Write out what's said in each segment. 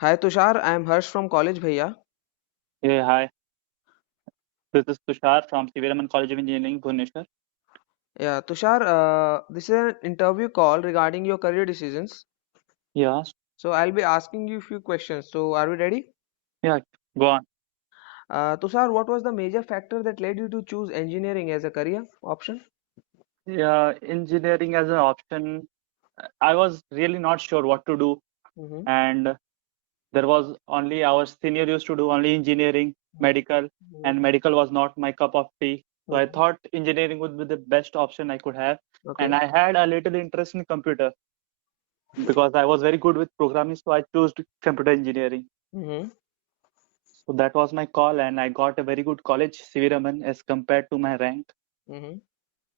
Hi Tushar, I am Harsh from college Bhaiya. Hey, hi. This is Tushar from C.V. Raman College of Engineering, Bhubaneswar. Yeah, Tushar, this is an interview call regarding your career decisions. Yeah, So I'll be asking you a few questions. So are we ready? yeah, go on. Tushar, what was the major factor that led you to choose engineering as a career option? Yeah, engineering as an option. I was really not sure what to do, Mm-hmm. and there was only our senior used to do only engineering, medical, Mm-hmm. and medical was not my cup of tea. So I Mm-hmm. thought engineering would be the best option I could have, Okay. and I had a little interest in computer because I was very good with programming, so I chose computer engineering. Mm-hmm. So that was my call, and I got a very good college, C.V. Raman, as compared to my rank. Mm-hmm.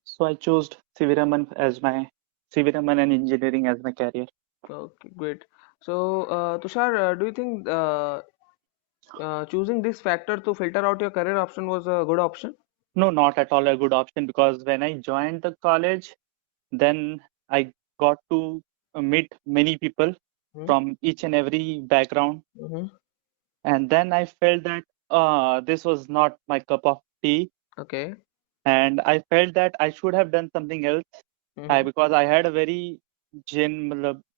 So I chose C.V. Raman as my C.V. Raman and engineering as my career. Okay, great. So Tushar, do you think choosing this factor to filter out your career option was a good option? No, not at all a good option because when I joined the college, then I got to meet many people from each and every background, Mm-hmm. and then I felt that this was not my cup of tea, Okay. and I felt that I should have done something else. Mm-hmm. Because I had a very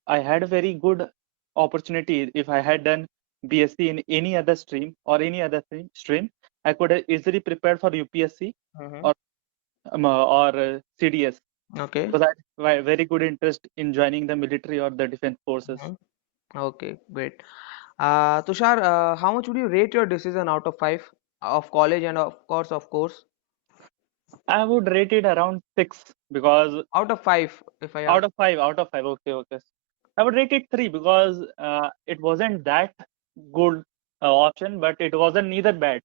I had a very good opportunity. If I had done BSc in any other stream or any other stream, I could have easily prepared for UPSC Mm-hmm. or CDS Okay. because I had very good interest in joining the military or the defense forces. Mhm. Okay, great. Tushar, how much would you rate your decision out of five of college and of course, I would rate it around 6 because out of five, if I out ask. of 5, out of 5. Okay, okay. I would rate it 3 because it wasn't that good option, but it wasn't neither bad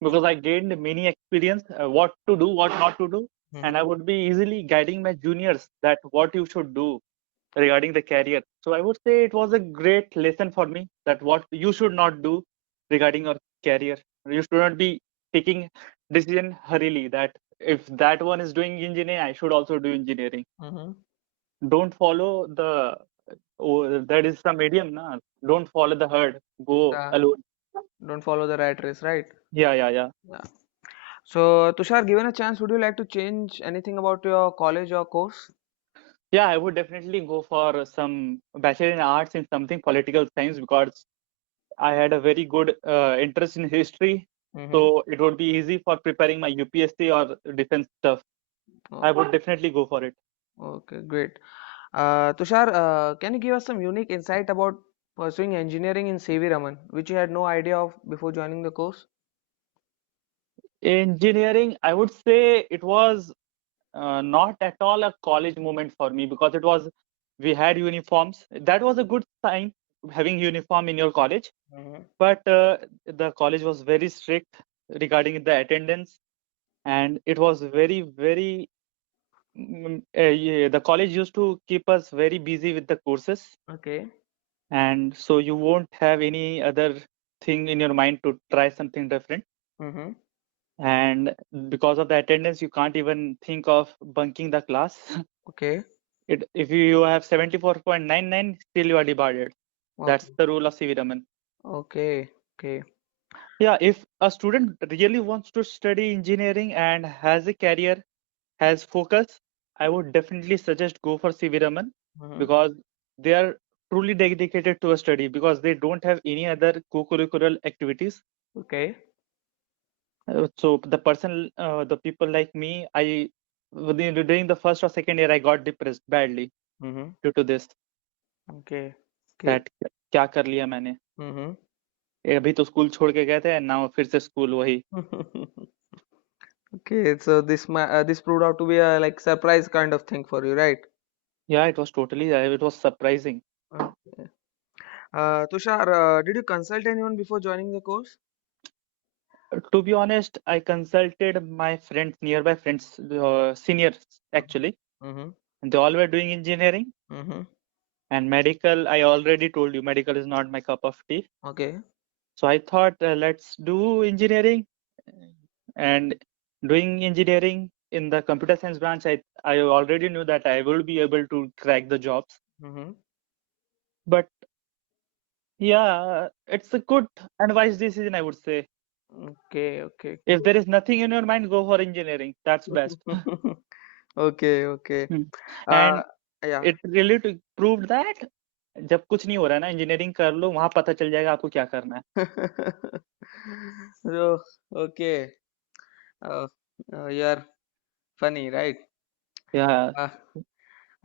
because I gained many experience, what to do, what not to do, and I Mm-hmm. would be easily guiding my juniors that what you should do regarding the career. So I would say it was a great lesson for me that what you should not do regarding your career. You should not be taking decision hurriedly that if that one is doing engineering, I should also do engineering. Mm-hmm. Don't follow the that is some idiom, na. Don't follow the herd. Go Yeah, alone. don't follow the rat race, right? Yeah, yeah, yeah. Yeah. So, Tushar, given a chance, would you like to change anything about your college or course? Yeah, I would definitely go for some bachelor in arts in something political science because I had a very good interest in history. Mm-hmm. So it would be easy for preparing my UPSC or defense stuff. I would Okay, definitely go for it. okay, great. Tushar, can you give us some unique insight about pursuing engineering in CV Raman, which you had no idea of before joining the course? Engineering, I would say it was not at all a college moment for me because it was we had uniforms. That was a good sign having uniform in your college, Mm-hmm. but the college was very strict regarding the attendance, and it was very yeah, the college used to keep us very busy with the courses, Okay. and so you won't have any other thing in your mind to try something different. Mm-hmm. And because of the attendance, you can't even think of bunking the class. Okay. If you have 74.99, still you are debarred. That's Okay. the rule of CV Raman. Okay. Okay. Yeah, if a student really wants to study engineering and has a career, has focus, I would definitely suggest go for CV Raman Mm-hmm. because they are truly dedicated to a study because they don't have any other co-curricular activities. Okay. So the people like me, during the first or second year, I got depressed badly Mm-hmm. due to this. Okay. Okay. That क्या कर लिया मैंने Mm-hmm. अभी तो school छोड़ के गए थे नाउ फिर से स्कूल वही. Okay. So this proved out to be a like surprise kind of thing for you, right? Yeah, it was surprising. Okay. Tushar, did you consult anyone before joining the course? To be honest, I consulted my friends, nearby friends, seniors actually. Mm-hmm. They all were doing engineering Mm-hmm. and medical. I already told you, medical is not my cup of tea. Okay. So I thought, let's do engineering. And doing engineering in the computer science branch, I already knew that I will be able to crack the jobs. Mm-hmm. But Yeah, it's a good and wise decision, I would say. Okay, okay, If there is nothing in your mind, go for engineering. That's best. okay. Okay, okay. Hmm. Uh, And yeah. it really proved that जब कुछ नहीं हो रहा है ना, engineering कर लो, वहां पता चल जाएगा आपको क्या करना है. So, okay. Uh, you're funny, right? Yeah,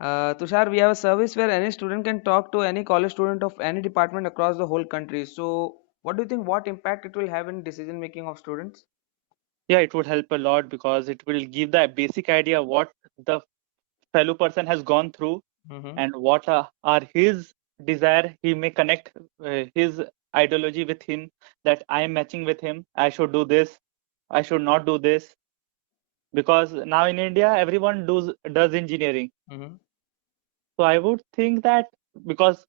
Uh, Tushar, we have a service where any student can talk to any college student of any department across the whole country. So, what do you think? What impact it will have in decision making of students? yeah, it would help a lot because it will give the basic idea what the fellow person has gone through Mm-hmm. and what are his desire. He may connect his ideology with him, that I am matching with him, I should do this, I should not do this, because now in India everyone does engineering. Mm-hmm. So I would think that, because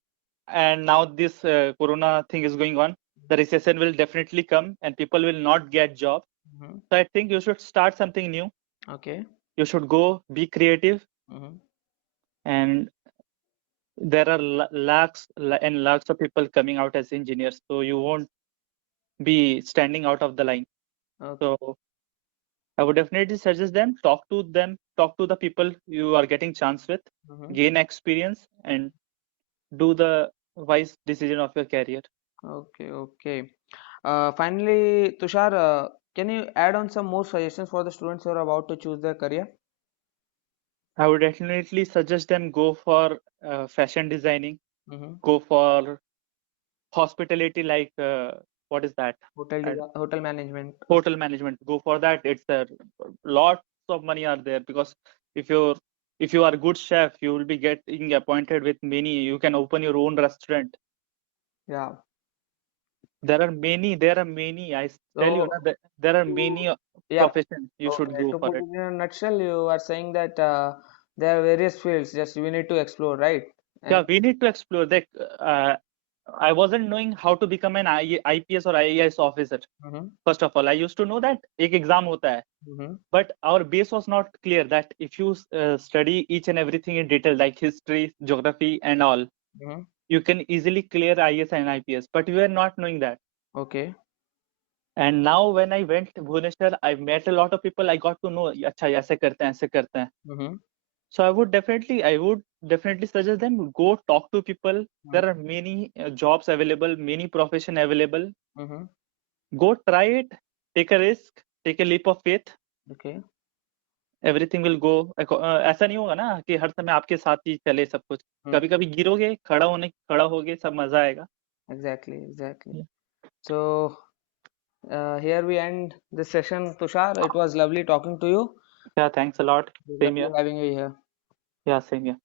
and now this corona thing is going on, the recession will definitely come and people will not get job. Mm-hmm. So I think you should start something new. Okay. You should go be creative, Mm-hmm. and there are and lakhs of people coming out as engineers, so you won't be standing out of the line. Okay. So I would definitely suggest them, talk to the people you are getting chance with, Mm-hmm. gain experience, and do the wise decision of your career. Okay. Okay. Finally, Tushar, can you add on some more suggestions for the students who are about to choose their career? I would definitely suggest them go for fashion designing, Mm-hmm. go for hospitality, like what is that? Uh, Hotel management. Hotel management. Go for that. It's a lots of money are there, because if you're if you are a good chef, you will be getting appointed with many. You can open your own restaurant. Yeah. There are many. Tell you So, na, that there are to, many yeah. professions. You should Okay. go To for put it. it in a nutshell, you are saying that there are various fields. Just we need to explore, right? Yeah, And we need to explore. I wasn't knowing how to become an IPS or IAS officer. mm-hmm. First of all, I used to know that एक exam होता है, Mm-hmm. but our base was not clear that if you study each and everything in detail, like history, geography, and all, Mm-hmm. you can easily clear IAS and IPS. But we were not knowing that. Okay. And now when I went to Bhubaneswar, I met a lot of people. I got to know, अच्छा ऐसे करते हैं, ऐसे करते हैं. Mm-hmm. So I would definitely suggest them go talk to people. There are many jobs available, many profession available. Mm-hmm. Go try it, take a risk, take a leap of faith. Okay. Everything will go. ऐसा नहीं होगा ना कि हर समय आपके साथ ही चले सब कुछ. Mm. कभी कभी गिरोगे, खड़ा होगे, सब मजा आएगा. Exactly. Exactly. Yeah, So here we end this session, Tushar. It was lovely talking to you. yeah, thanks a lot. It was Same lovely here. having you here. Yeah, same here.